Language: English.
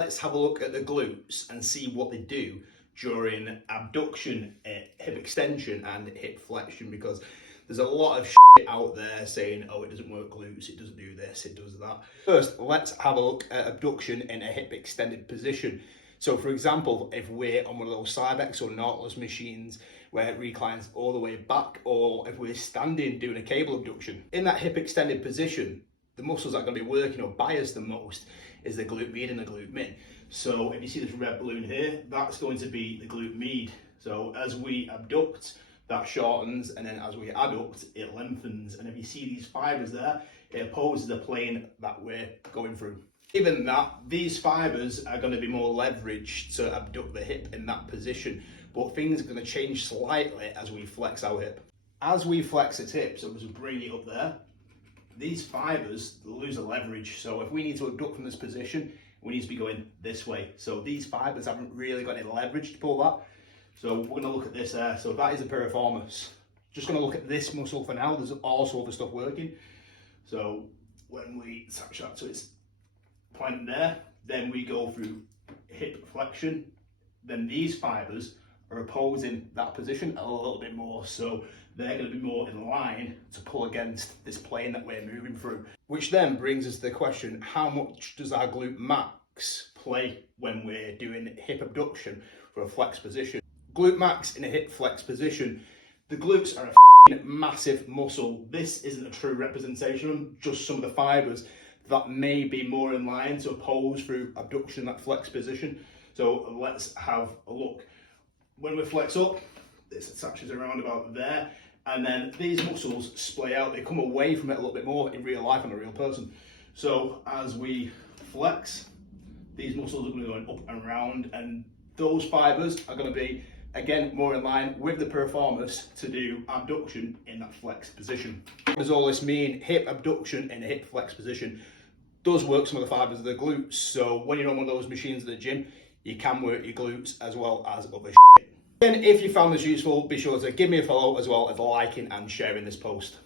Let's have a look at the glutes and see what they do during abduction, hip extension and hip flexion, because there's a lot of shit out there saying, oh, it doesn't work glutes, it doesn't do this, it does that. First, let's have a look at abduction in a hip extended position. So for example, if we're on one of those Cybex or Nautilus machines where it reclines all the way back, or if we're standing doing a cable abduction, in that hip extended position, the muscles that are going to be working or biased the most is the glute med and the glute min. So if you see this red balloon here, that's going to be the glute med. So as we abduct, that shortens, and then as we adduct, it lengthens. And if you see these fibers there, it opposes the plane that we're going through. Given that, these fibers are going to be more leveraged to abduct the hip in that position, but things are going to change slightly as we flex our hip. As we flex its hip, so as we bring it up there, these fibers lose a leverage. So if we need to abduct from this position, we need to be going this way. So these fibers haven't really got any leverage to pull that. So we're going to look at this there. So that is the piriformis. Just going to look at this muscle for now. There's also other stuff working. So when we attach that to its point there, then we go through hip flexion. Then these fibers are opposing that position a little bit more. So they're going to be more in line to pull against this plane that we're moving through. Which then brings us to the question, how much does our glute max play when we're doing hip abduction for a flex position? Glute max in a hip flex position, the glutes are a massive muscle. This isn't a true representation of them, just some of the fibers that may be more in line to oppose through abduction in that flex position. So let's have a look. When we flex up, this attaches around about there, and then these muscles splay out. They come away from it a little bit more in real life on a real person. So as we flex, these muscles are going to go up and round, and those fibers are going to be, again, more in line with the piriformis to do abduction in that flex position. What does all this mean? Hip abduction in a hip flex position does work some of the fibers of the glutes. So when you're on one of those machines at the gym, you can work your glutes as well as other shit. And if you found this useful, be sure to give me a follow as well as liking and sharing this post.